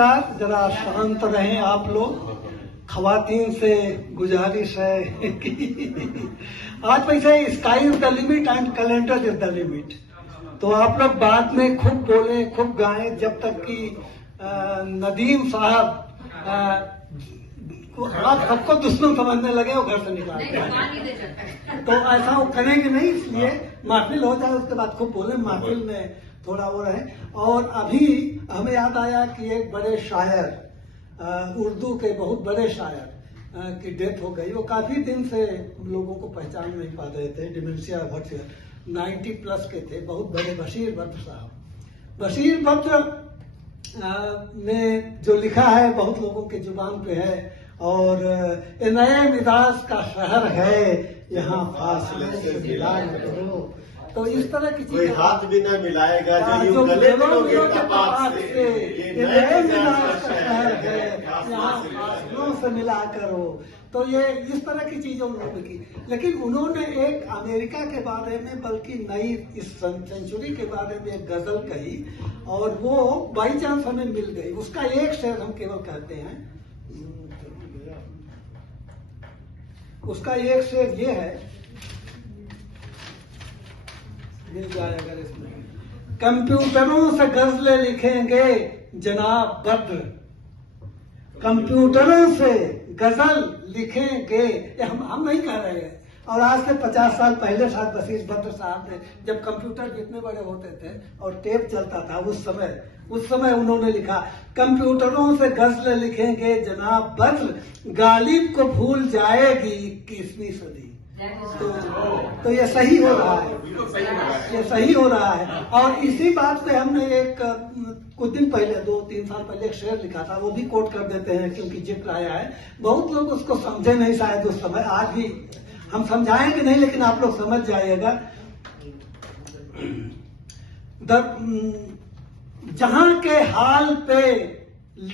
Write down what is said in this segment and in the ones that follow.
नमस्कार। जरा शांत रहें आप लोग। खवातीन से गुजारिश है कि आज वैसे sky is the limit and calendar is the limit. तो आप लोग बाद में खूब बोले, खूब गाएं, जब तक कि नदीम साहब आप सबको दुश्मन समझने लगे वो घर से निकाल के। तो ऐसा वो करेंगे नहीं, इसलिए महफिल हो जाए उसके बाद खूब बोले, महफिल में थोड़ा वो रहे। और अभी हमें याद आया कि एक बड़े शायर, उर्दू के बहुत बड़े शायर की डेथ हो गई। वो काफी दिन से लोगों को पहचान नहीं पा रहे थे, डिमेंशिया भट्ट 90+ के थे, बहुत बड़े बशीर बद्र साहब। बशीर बद्र ने जो लिखा है बहुत लोगों के जुबान पे है, और ये नए मिजाज का शहर है, यहाँ फासले से मिला न करो। तो इस तरह की कोई हाथ भी न मिलाएगा जो गले मिलोगे कपाट से, ये नए मिजाज का शहर है, यहाँ फासलों से मिला करो। तो ये इस तरह की चीजें उन्होंने की। लेकिन उन्होंने एक अमेरिका के बारे में, बल्कि नई इस सेंचुरी के बारे में एक गजल कही, और वो बाई चांस हमें मिल गई। उसका एक शेर हम केवल कहते हैं। उसका एक शेर ये है, मिल जाए अगर इसमें। कंप्यूटरों से गजलें लिखेंगे जनाब बद्र, कंप्यूटरों से गजल लिखेंगे। हम नहीं कह रहे हैं। और आज से 50 साल पहले शायद बशीर बद्र साहब ने, जब कंप्यूटर जितने बड़े होते थे और टेप चलता था, उस समय उन्होंने लिखा, कंप्यूटरों से गजलें लिखेंगे जनाब बद्र, गालिब को भूल जाएगी 21वीं सदी। तो ये सही हो रहा है, ये सही हो रहा है। और इसी बात पे हमने एक कुछ दिन पहले, 2-3 साल पहले एक शेर लिखा था, वो भी कोट कर देते हैं क्योंकि जिक्र आया है। बहुत लोग उसको समझे नहीं शायद उस समय, आज भी हम समझाएंगे नहीं, लेकिन आप लोग समझ जाइएगा। जहां के हाल पे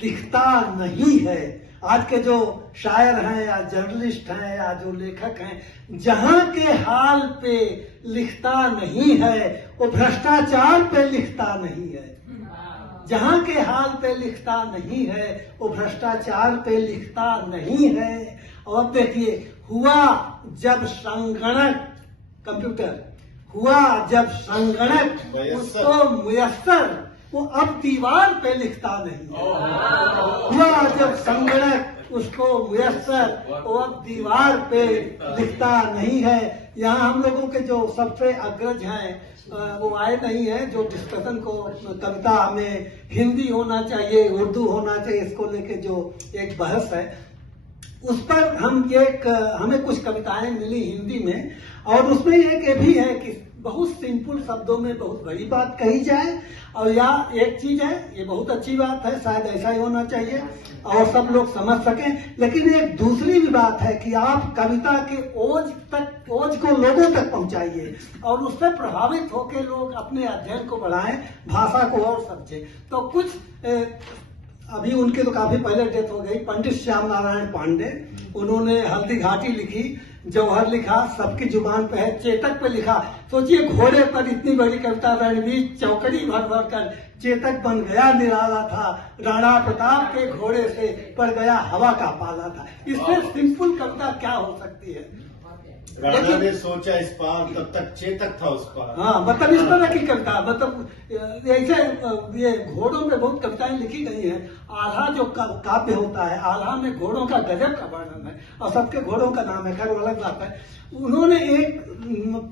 लिखता नहीं है, आज के जो शायर हैं या जर्नलिस्ट हैं या जो लेखक हैं, जहां के हाल पे लिखता नहीं है वो भ्रष्टाचार पे लिखता नहीं है। जहां के हाल पे लिखता नहीं है वो भ्रष्टाचार पे लिखता नहीं है। और अब देखिए, हुआ जब संगणक, कंप्यूटर हुआ जब संगणक उसको मुयस्सर, वो अब दीवार पे लिखता नहीं है। हुआ जब संगणक उसको मुयस्सर, वो अब दीवार पे लिखता नहीं है। यहाँ हम लोगों के जो सबसे अग्रज हैं वो आए नहीं है, जो डिस्कशन को, कविता में हिंदी होना चाहिए, उर्दू होना चाहिए, इसको लेके जो एक बहस है, उस पर हमें कुछ कविताएं मिली हिंदी में। और उसमें एक ये भी है कि बहुत सिंपल शब्दों में बहुत बड़ी बात कही जाए। और या एक चीज है, ये बहुत अच्छी बात है, शायद ऐसा ही होना चाहिए और सब लोग समझ सकें। लेकिन एक दूसरी भी बात है कि आप कविता के ओज को लोगों तक पहुंचाइए और उससे प्रभावित होकर लोग अपने अध्ययन को बढ़ाएं, भाषा को और समझें। तो कुछ अभी उनके तो काफी पहले डेथ हो गई, पंडित श्याम नारायण पांडे, उन्होंने हल्दी घाटी लिखी, जौहर लिखा, सबकी जुबान पे है, चेतक पे लिखा। सोचिए, घोड़े पर इतनी बड़ी कविता, रणवीर चौकड़ी भर भर कर चेतक बन गया निराला था, राणा प्रताप के घोड़े से पड़ गया हवा का पाला था। इससे सिंपल कविता क्या हो सकती है? राणा ने सोचा इस पार, तब तक चेतक था उस पार। हाँ, मतलब इस तरह की कविता, मतलब ऐसे ये घोड़ों में बहुत कविताएं लिखी गई हैं। आल्हा जो काव्य होता है, आल्हा में घोड़ों का गजब का वर्णन है और सबके घोड़ों का नाम है, खैर वो अलग बात है। उन्होंने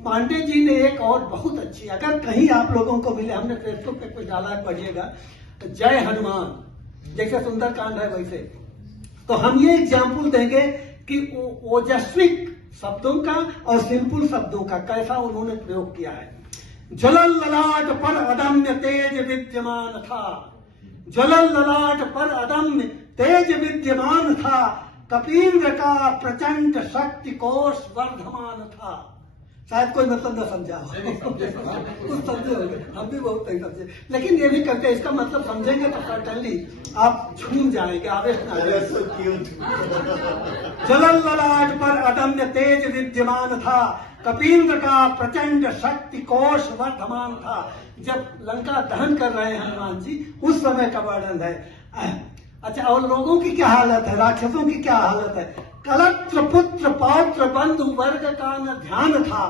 पांडे जी ने एक और बहुत अच्छी, अगर कहीं आप लोगों को मिले, हमने फेसबुक पे कुछ डाला है, पढ़िएगा, जय हनुमान, जैसे सुंदरकांड है वैसे। तो हम ये एग्जाम्पल देंगे कि ओजस्विक शब्दों का और सिंपल शब्दों का कैसा उन्होंने प्रयोग किया है। ज्वलल ललाट पर अदम्य तेज विद्यमान था, ज्वलल ललाट पर अदम्य तेज विद्यमान था, कपींद्र का प्रचंड शक्ति कोश वर्धमान था। शायद कोई मतलब न समझा कुछ समझे होंगे, हम भी बहुत नहीं समझे, लेकिन ये भी करते, इसका मतलब समझेंगे तो सर्टनली आप झूम जाएंगे, आवेश में आ जाएंगे। जलल ललाट पर अदम्य तेज विद्यमान था, कपींद्र का प्रचंड शक्ति कोश वर्धमान था। जब लंका दहन कर रहे हैं हनुमान जी, उस समय का वर्णन है। अच्छा, और लोगों की क्या हालत है, राक्षसों की क्या हालत है। कलत्र पुत्र पौत्र बंधु वर्ग का न ध्यान था,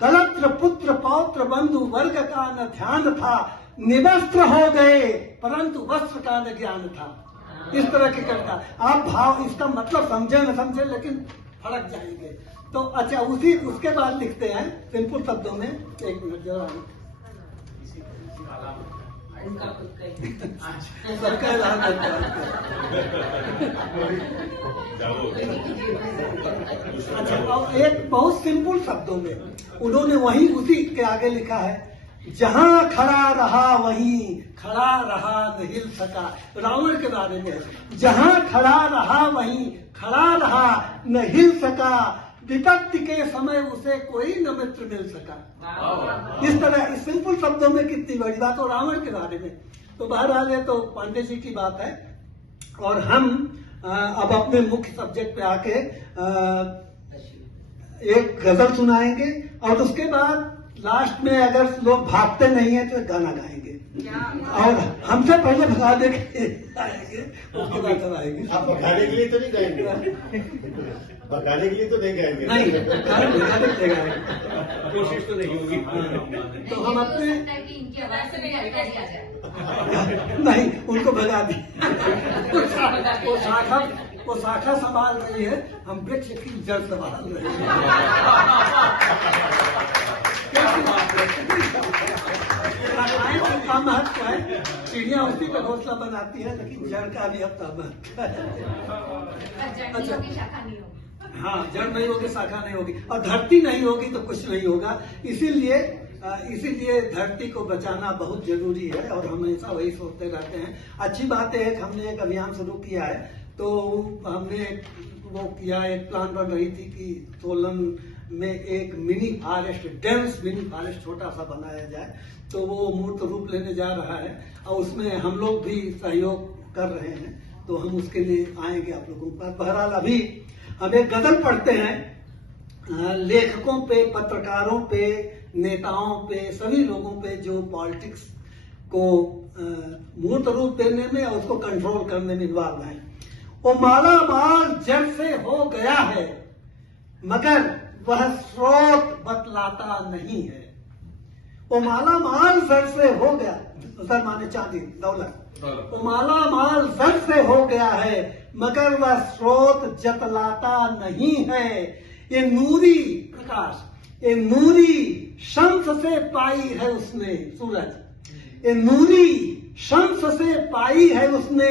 कलत्र पुत्र पौत्र बंधु वर्ग का न ध्यान था, निवस्त्र हो गए परंतु वस्त्र का न ज्ञान था। इस तरह की कविता। आप भाव इसका मतलब समझे न समझे लेकिन फड़क जाएंगे। तो अच्छा, उसके बाद लिखते हैं सिंपल शब्दों में, एक मिनट जरा सबका ऐलान करता है। अच्छा, और एक बहुत सिंपल शब्दों में उन्होंने वही उसी के आगे लिखा है, जहां खड़ा रहा वहीं खड़ा रहा न हिल सका। रावण के बारे में, जहां खड़ा रहा वहीं खड़ा रहा न हिल सका, विपत्ति के समय उसे कोई न मित्र मिल सका। इस तरह इस सिंपल शब्दों में कितनी बड़ी बात। और रावण के बारे में तो बहरहाल है तो पांडे जी की बात है। और हम अब अपने मुख्य सब्जेक्ट पे आके एक गजल सुनाएंगे और उसके बाद लास्ट में अगर लोग भागते नहीं है तो एक गाना गाएंगे और हमसे पहले भगा दे आएंगे, उसके बाद सब आएंगे। आप भगाने के लिए तो नहीं गाएंगे, भगाने के लिए तो नहीं गाएंगे, नहीं गाएंगे, कोशिश तो नहीं होगी। तो हम अपने इनकी आवाज से भी हल्का दिया जाए। नहीं, उनको भगा दी। वो शाखा संभाल रही है, हम वृक्ष की जड़ संभाल रहे हैं। का महत्व है, चिड़िया उसी का घोंसला बनाती है लेकिन जड़ का भी अपना महत्व है। अच्छा, शाखा नहीं होगी। हाँ, जड़ नहीं होगी शाखा नहीं होगी, और धरती नहीं होगी तो कुछ नहीं होगा। इसीलिए धरती को बचाना बहुत जरूरी है और हम हमेशा वही सोचते रहते हैं। अच्छी बात है कि हमने एक अभियान शुरू किया है, तो हमने वो किया, एक प्लान बन रही थी कि सोलन में एक mini forest, dense mini forest छोटा सा बनाया जाए, तो वो मूर्त रूप लेने जा रहा है और उसमें हम लोग भी सहयोग कर रहे हैं, तो हम उसके लिए आएंगे आप लोगों पर। बहरहाल अभी हम एक गजल पढ़ते हैं लेखकों पे, पत्रकारों पे, नेताओं पे, सभी लोगों पे जो पॉलिटिक्स को मूर्त रूप देने में और उसको कंट्रोल करने में इन्वॉल्व है। वो माला माल जड़ से हो गया है मगर वह स्रोत बतलाता नहीं है। वो माला माल जड़ से हो गया, सर माने चांदी दौलत, वो माला माल जड़ से हो गया है मगर वह स्रोत जतलाता नहीं है। ये नूरी प्रकाश, ये नूरी शम्स से पाई है उसने सूरज, ये नूरी शम्स से पाई है उसने,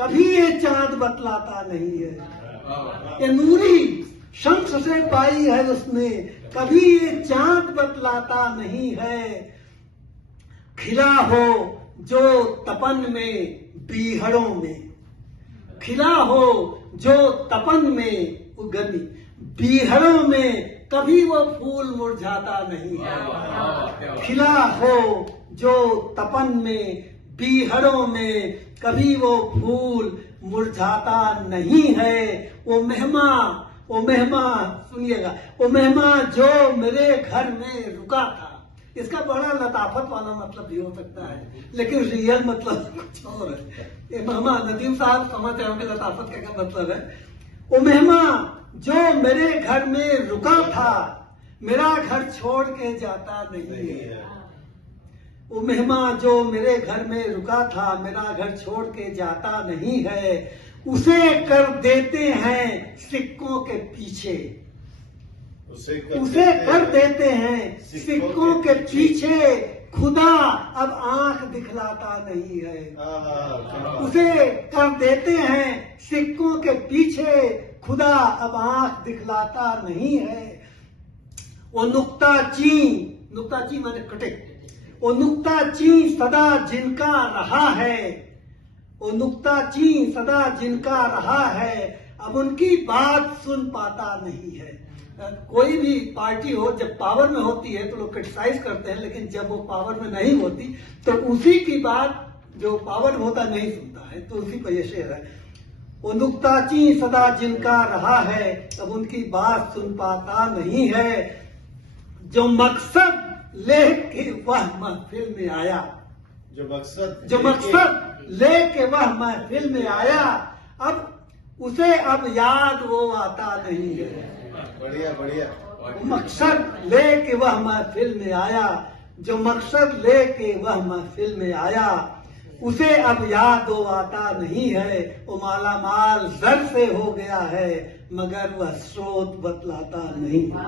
कभी ये चांद बतलाता नहीं है। ये नूरी शम्स से पाई है उसने, कभी ये चांद बतलाता नहीं है। खिला हो जो तपन में बीहड़ों में, खिला हो जो तपन में उगनी, बीहड़ों में कभी वो फूल मुरझाता नहीं है। खिला हो जो तपन में बीहड़ों में, कभी वो फूल मुरझाता नहीं है। वो मेहमान सुनिएगा, वो मेहमान जो मेरे घर में रुका था, इसका बड़ा लताफत वाला मतलब भी हो सकता है लेकिन रियल मतलब कुछ और है। ये मेहमान, नदीम साहब समझते होंगे लताफत का क्या मतलब है। वो मेहमान जो मेरे घर में रुका था, मेरा घर छोड़ के जाता नहीं है। वो मेहमान जो मेरे घर में रुका था, मेरा घर छोड़ के जाता नहीं है। उसे कर देते हैं सिक्कों के पीछे, उसे कर देते हैं सिक्कों के पीछे, खुदा अब आंख दिखलाता नहीं है। उसे कर देते हैं सिक्कों के पीछे, खुदा अब आंख दिखलाता नहीं है। वो नुक्ताचीन माने कटे, वो नुक्ताचीन सदा जिनका रहा है, वो नुक्ताचीन सदा जिनका रहा है, अब उनकी बात सुन पाता नहीं है। कोई भी पार्टी हो, जब पावर में होती है तो लोग क्रिटिसाइज करते हैं, लेकिन जब वो पावर में नहीं होती तो उसी की बात जो पावर में होता नहीं सुनता है। तो उसी पर यह शेर है, वो नुक्ताचीन सदा जिनका रहा है, अब उनकी बात सुन पाता नहीं है। जो मकसद लेख के वह महफिल में आया, जो मकसद लेके वह महफिल में आया, अब उसे अब याद वो आता नहीं है। बढ़िया बढ़िया। मकसद लेके वह महफिल में आया, जो मकसद लेके वह महफिल में आया, उसे अब याद वो आता नहीं है। वो माला माल जर से हो गया है, मगर वह स्रोत बतलाता नहीं है।